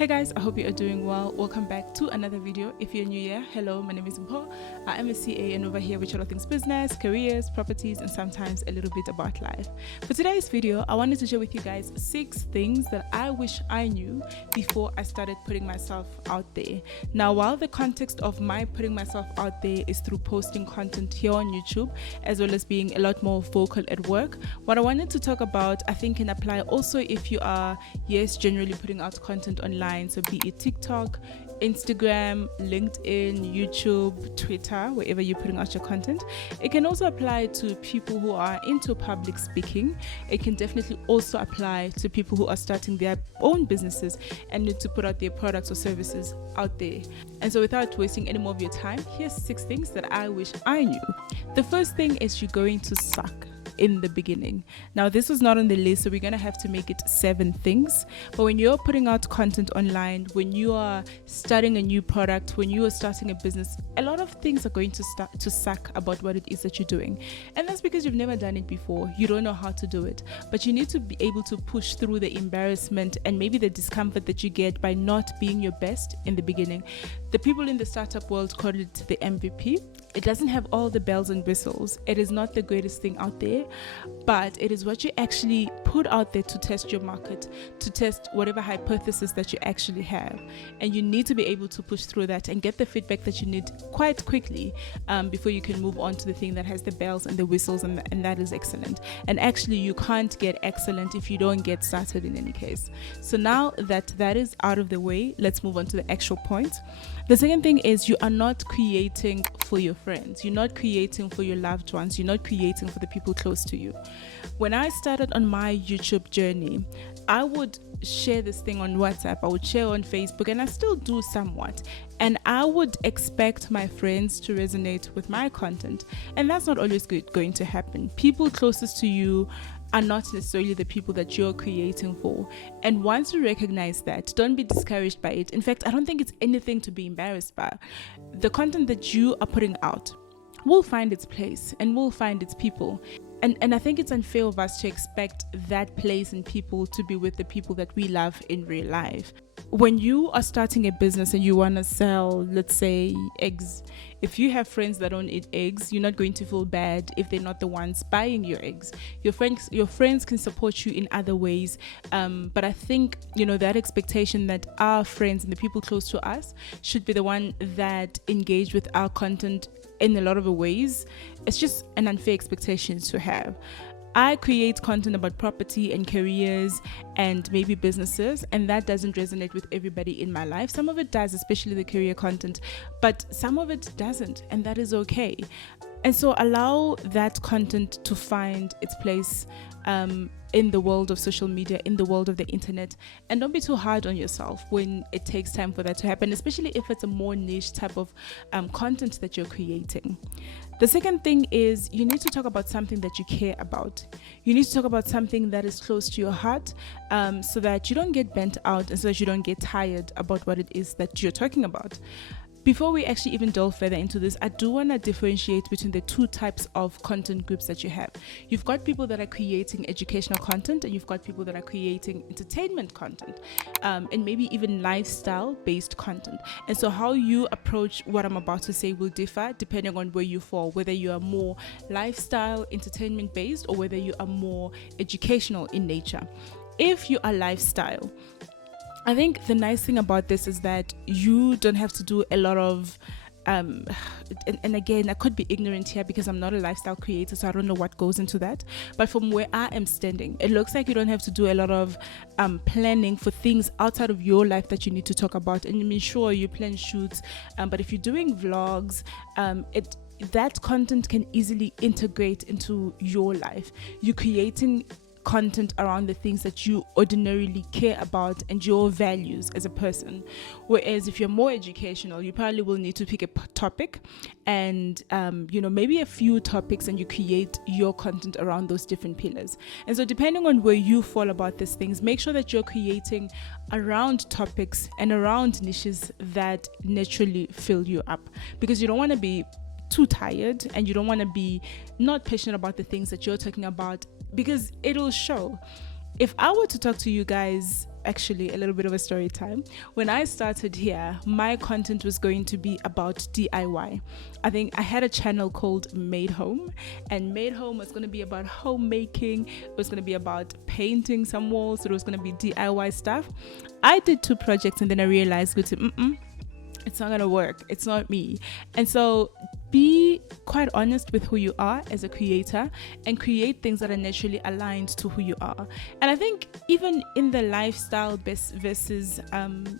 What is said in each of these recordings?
Hey guys, I hope you are doing well. Welcome back to another video. If you're new here, hello, my name is Mpho. I am a CA and over here we chat all things business, careers, properties, and sometimes a little bit about life. For today's video, I wanted to share with you guys 6 things that I wish I knew before I started putting myself out there. Now, while the context of my putting myself out there is through posting content here on YouTube, as well as being a lot more vocal at work, what I wanted to talk about, I think can apply also if you are, yes, generally putting out content online. So be it TikTok, Instagram, LinkedIn, YouTube, Twitter, wherever you're putting out your content. It can also apply to people who are into public speaking. It can definitely also apply to people who are starting their own businesses and need to put out their products or services out there. And so without wasting any more of your time, here's 6 things that I wish I knew. The first thing is you're going to suck in the beginning. Now, this was not on the list, so we're going to have to make it 7 things. But when you're putting out content online, when you are starting a new product, when you are starting a business, a lot of things are going to start to suck about what it is that you're doing. And that's because you've never done it before. You don't know how to do it. But you need to be able to push through the embarrassment and maybe the discomfort that you get by not being your best in the beginning. The people in the startup world call it the MVP. It doesn't have all the bells and whistles. It is not the greatest thing out there, but it is what you actually put out there to test your market, to test whatever hypothesis that you actually have. And you need to be able to push through that and get the feedback that you need quite quickly before you can move on to the thing that has the bells and the whistles, and that is excellent. And actually, you can't get excellent if you don't get started in any case. So now that is out of the way, let's move on to the actual point. The second thing is you are not creating for your friends. You're not creating for your loved ones. You're not creating for the people close to you. When I started on my YouTube journey, I would share this thing on WhatsApp, I would share on Facebook, and I still do somewhat. And I would expect my friends to resonate with my content. And that's not always going to happen. People closest to you are not necessarily the people that you're creating for. And once you recognize that, don't be discouraged by it. In fact, I don't think it's anything to be embarrassed by. The content that you are putting out will find its place and will find its people. And I think it's unfair of us to expect that place and people to be with the people that we love in real life. When you are starting a business and you want to sell, let's say, eggs, if you have friends that don't eat eggs, you're not going to feel bad if they're not the ones buying your eggs. Your friends can support you in other ways. But I think, that expectation that our friends and the people close to us should be the one that engage with our content in a lot of ways, it's just an unfair expectation to have. I create content about property and careers and maybe businesses, and that doesn't resonate with everybody in my life. Some of it does, especially the career content, but some of it doesn't, and that is okay. And so allow that content to find its place in the world of social media, in the world of the internet, and don't be too hard on yourself when it takes time for that to happen, especially if it's a more niche type of content that you're creating. The second thing is you need to talk about something that you care about. You need to talk about something that is close to your heart, so that you don't get bent out and so that you don't get tired about what it is that you're talking about. Before we actually even delve further into this, I do want to differentiate between the 2 types of content groups that you have. You've got people that are creating educational content, and you've got people that are creating entertainment content, and maybe even lifestyle-based content. And so how you approach what I'm about to say will differ depending on where you fall, whether you are more lifestyle, entertainment-based, or whether you are more educational in nature. If you are lifestyle, I think the nice thing about this is that you don't have to do a lot of and again, I could be ignorant here because I'm not a lifestyle creator, so I don't know what goes into that. But from where I am standing, it looks like you don't have to do a lot of planning for things outside of your life that you need to talk about. And I mean, sure, you plan shoots, but if you're doing vlogs, that content can easily integrate into your life. You're creating content around the things that you ordinarily care about and your values as a person. Whereas if you're more educational, you probably will need to pick a topic and maybe a few topics, and you create your content around those different pillars. And so depending on where you fall about these things, make sure that you're creating around topics and around niches that naturally fill you up, because you don't want to be too tired and you don't want to be not passionate about the things that you're talking about, because it'll show. If I were to talk to you guys actually a little bit of a story time. When I started here, my content was going to be about DIY. I think I had a channel called Made Home, and Made Home was going to be about homemaking. It was going to be about painting some walls. It was going to be DIY stuff. I did 2 projects and then I realized, it's not going to work. It's not me. And so be quite honest with who you are as a creator and create things that are naturally aligned to who you are. And I think even in the lifestyle versus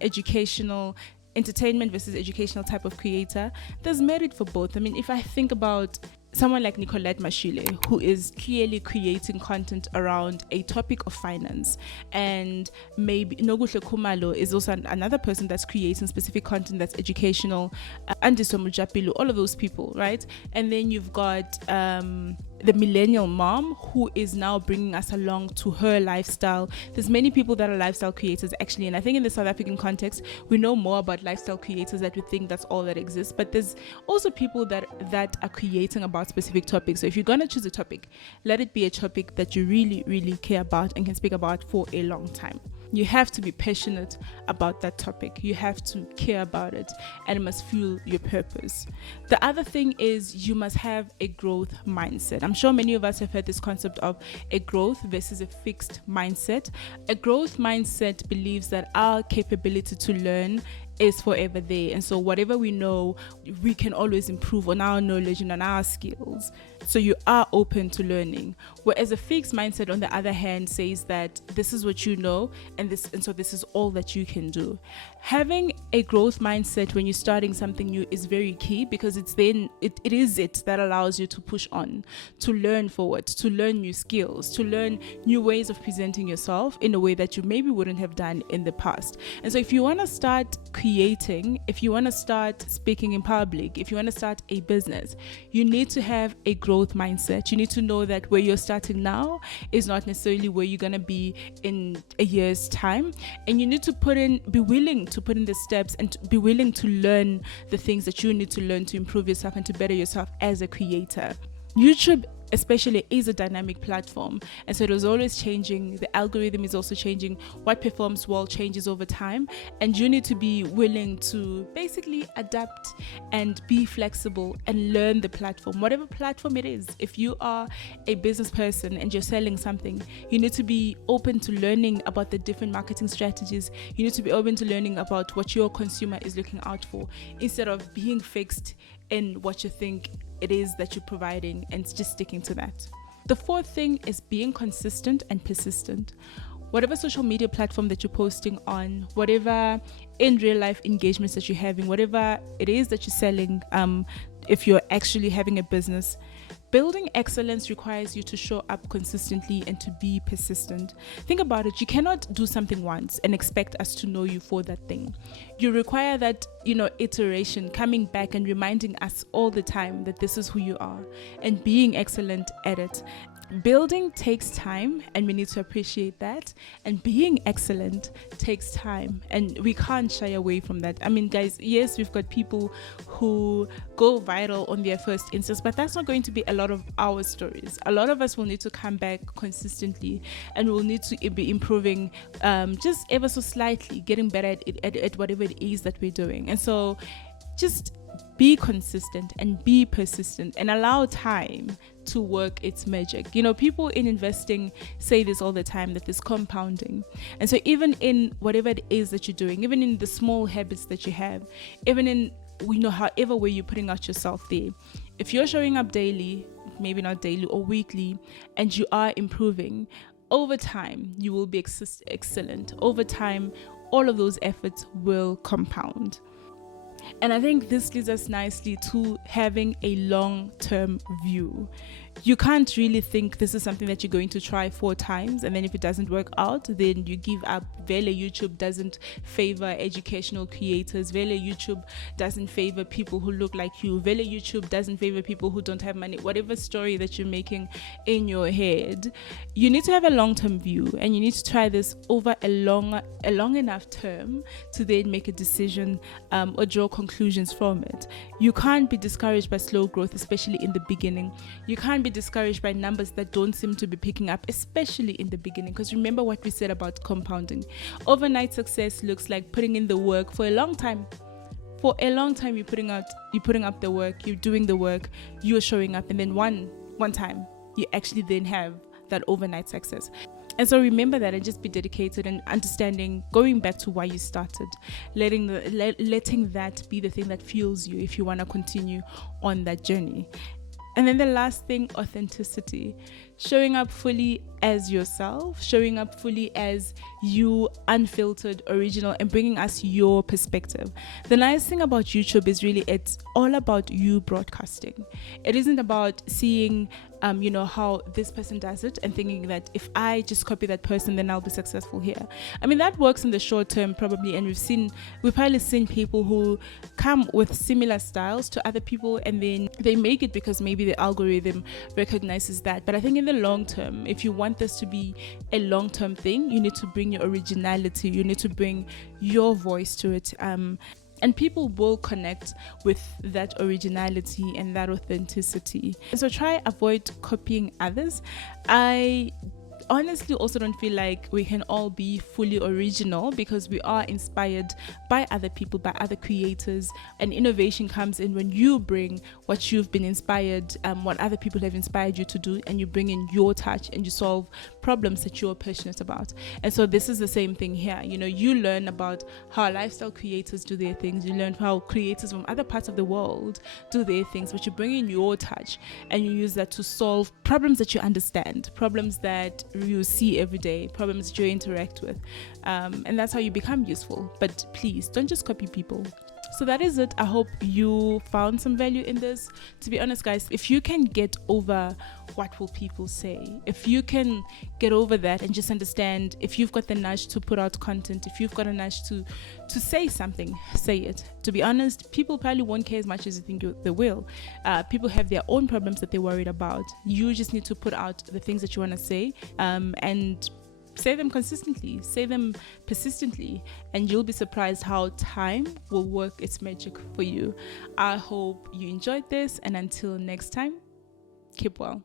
educational, entertainment versus educational type of creator, there's merit for both. I mean, if I think about someone like Makhubele, who is clearly creating content around a topic of finance, and maybe Noguhle Khumalo is also another person that's creating specific content that's educational, Andiso Mujapilu, all of those people, right? And then you've got the millennial mom who is now bringing us along to her lifestyle. There's many people that are lifestyle creators actually, and I think in the South African context we know more about lifestyle creators that we think that's all that exists, but there's also people that are creating about specific topics. So if you're going to choose a topic, let it be a topic that you really care about and can speak about for a long time. You have to be passionate about that topic. You have to care about it, and it must fuel your purpose. The other thing is you must have a growth mindset. I'm sure many of us have heard this concept of a growth versus a fixed mindset. A growth mindset believes that our capability to learn is forever there, and so whatever we know, we can always improve on our knowledge and on our skills. So you are open to learning. Whereas a fixed mindset, on the other hand, says that this is what you know, and so this is all that you can do. Having a growth mindset when you're starting something new is very key, because it is that allows you to push on, to learn forward, to learn new skills, to learn new ways of presenting yourself in a way that you maybe wouldn't have done in the past. And so if you want to start creating, if you want to start speaking in public, if you want to start a business, you need to have a growth mindset. You need to know that where you're starting now is not necessarily where you're going to be in a year's time, and you need to be willing to put in the steps and to be willing to learn the things that you need to learn to improve yourself and to better yourself as a creator. YouTube especially is a dynamic platform, and so it is always changing. The algorithm is also changing. What performs well changes over time, and you need to be willing to basically adapt and be flexible and learn the platform, whatever platform it is. If you are a business person and you're selling something, you need to be open to learning about the different marketing strategies. You need to be open to learning about what your consumer is looking out for, instead of being fixed in what you think it is that you're providing and just sticking to that. The fourth thing is being consistent and persistent. Whatever social media platform that you're posting on, whatever in real life engagements that you're having, whatever it is that you're selling, if you're actually having a business, building excellence requires you to show up consistently and to be persistent. Think about it. You cannot do something once and expect us to know you for that thing. You require that, iteration, coming back and reminding us all the time that this is who you are, and being excellent at it. Building takes time, and we need to appreciate that, and being excellent takes time, and we can't shy away from that. I mean, guys, yes, we've got people who go viral on their first instance, but that's not going to be a lot of our stories. A lot of us will need to come back consistently, and we'll need to be improving just ever so slightly, getting better at whatever it is that we're doing. And so just be consistent and be persistent and allow time to work its magic. People in investing say this all the time, that there's compounding. And so even in whatever it is that you're doing, even in the small habits that you have, even in however way you're putting out yourself there, if you're showing up daily, maybe not daily or weekly, and you are improving, over time you will be excellent. Over time, all of those efforts will compound. And I think this leads us nicely to having a long-term view. You can't really think this is something that you're going to try 4 times, and then if it doesn't work out, then you give up. Vele YouTube doesn't favor educational creators. Vele YouTube doesn't favor people who look like you. Vele YouTube doesn't favor people who don't have money. Whatever story that you're making in your head, you need to have a long-term view, and you need to try this over a long enough term to then make a decision or draw conclusions from it. You can't be discouraged by slow growth, especially in the beginning. You can't Don't be discouraged by numbers that don't seem to be picking up, especially in the beginning, because remember what we said about compounding. Overnight success looks like putting in the work for a long time. For a long time, you're putting up the work, you're doing the work, you're showing up, and then one time you actually then have that overnight success. And so remember that, and just be dedicated and understanding, going back to why you started, letting that be the thing that fuels you if you want to continue on that journey. And then the last thing, authenticity. Showing up fully as yourself, showing up fully as you, unfiltered, original, and bringing us your perspective. The nice thing about YouTube is really it's all about you broadcasting. It isn't about seeing how this person does it and thinking that if I just copy that person, then I'll be successful here. I mean, that works in the short term probably, and we've probably seen people who come with similar styles to other people, and then they make it because maybe the algorithm recognizes that. But I think in the long term, if you want this to be a long-term thing, you need to bring your originality, you need to bring your voice to it, and people will connect with that originality and that authenticity. And so try avoid copying others. I honestly also don't feel like we can all be fully original, because we are inspired by other people, by other creators, and innovation comes in when you bring what you've been inspired, what other people have inspired you to do, and you bring in your touch and you solve problems that you're passionate about. And so this is the same thing here. You learn about how lifestyle creators do their things, you learn how creators from other parts of the world do their things, but you bring in your touch and you use that to solve problems that you understand, problems that you see every day, problems that you interact with, and that's how you become useful. But please don't just copy people. So that is it. I hope you found some value in this. To be honest, guys, if you can get over what will people say, if you can get over that and just understand, if you've got the nudge to put out content, if you've got a nudge to say something, say it. To be honest, people probably won't care as much as you think they will. People have their own problems that they're worried about. You just need to put out the things that you want to say, and say them consistently, say them persistently, and you'll be surprised how time will work its magic for you. I hope you enjoyed this, and until next time, keep well.